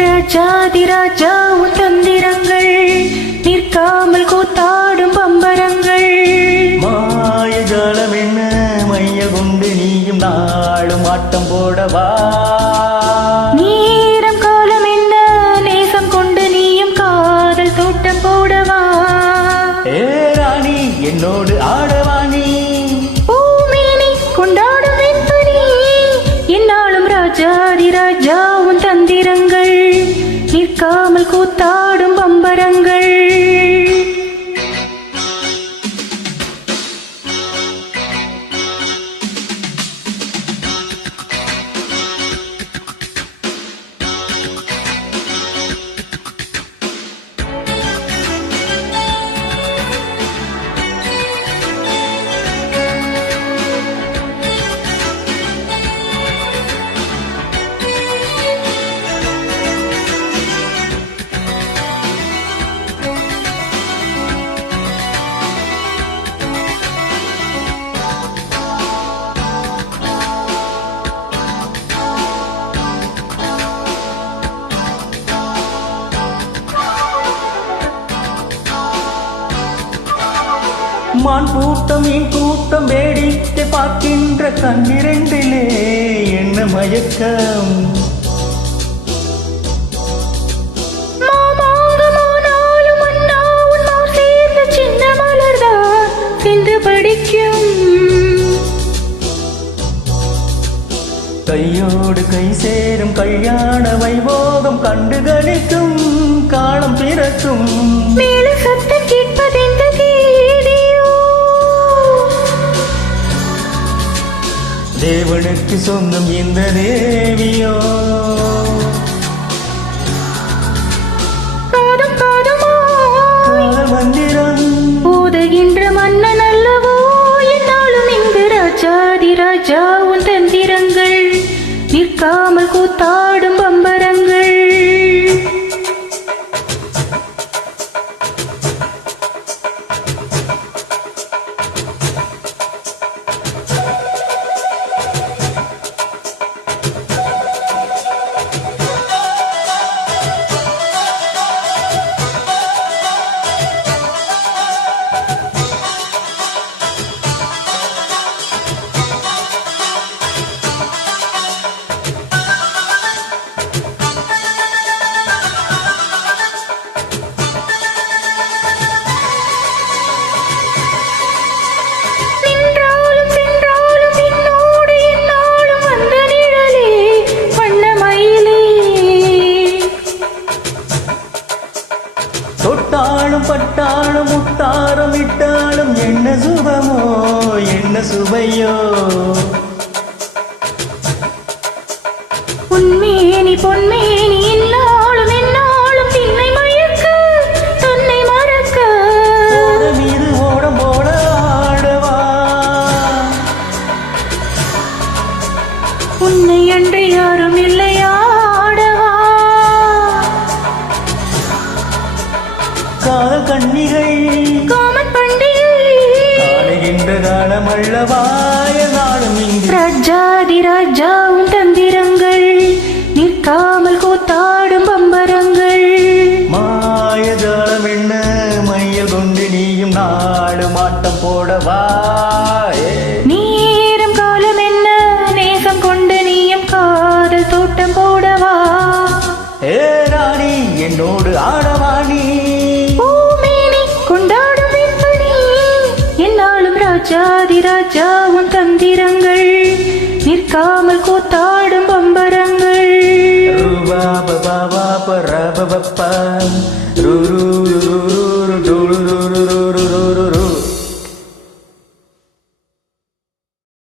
ராஜாதி ராஜா உன் தந்திரங்கள் நிற்காமல் கூத்தாடும் பம்பரங்கள். மாயஜாலம் என்ன மைய கொண்டு நீயும் நாளும் ஆட்டம் போடவா. நேரம் காலம் என்ன நேசம் கொண்டு நீயும் காதல் தோட்டம் போடவா. ஏ ராணி என்னோடு ஆடவா நீ. பூமேனி கொண்டாடும் வெண்பனி என்னாலும் ராஜாதி ராஜா உன் தந்திரங்கள் நிற்காமல் கூத்தாடும் பம்பரங்கள். மான் கூட்டம் மீன் கூட்டம் வேடிக்கை பார்க்கின்ற கண்ணிரண்டிலே என்ன மயக்கம். கையோடு கை சேரும் கல்யாண வைபோகம் கண்டு கழிக்கும் காலம் பிறக்கும். மேல சத்தம் கேட்பதெந்த தேவனுக்கு சொந்தம் இந்த தேவியோ. காதம் காதமோ காதல் மந்திரம் போதுகின்ற மன்னன் அல்லவோ. என்னாலும் இங்கு ராஜாதி ராஜா உன் தந்திரங்கள் நிற்காமல் கூத்தாடும் பம்பரங்கள். தொட்டாலும் பட்டாலும் முத்தாரம் இட்டாலும் என்ன சுகமோ என்ன சுவையோ. பொன்மேனி பொன்மேனி என்னாலும் என்னாலும் பின்னை மயக்க தன்னை மறக்க. மீது ஓடம் போட ஆடவா. உன்னை அன்று யாரும் இல்லையா ஆடவா. காதல் கண்ணிகள் காமன் பண்டிகை காணுகின்ற காலம் அல்லவாய நாளும் இங்கு. ராஜாதி ராஜா உன் தந்திரங்கள் நிற்காமல் கூத்தாடும் பம்பரங்கள். மாயஜாலம் என்ன மையல் கொண்டு நீயும் நாளும் ஆட்டம் போடவா. நேரம் காலம் என்ன நேசம் கொண்டு நீயும் காதல் தோட்டம் போடவா. ஏ ராணி என்னோடு ஆடவா நீ. பூமேனி கொண்டாடும் வெண்பனி என்னாலும் ராஜாதி ராஜா உன் தந்திரங்கள் நிற்காமல் கூத்தாடும் பம்பரங்கள். ரூபா பபா பரபபப்பா ரூ ரூ ரூ ரூ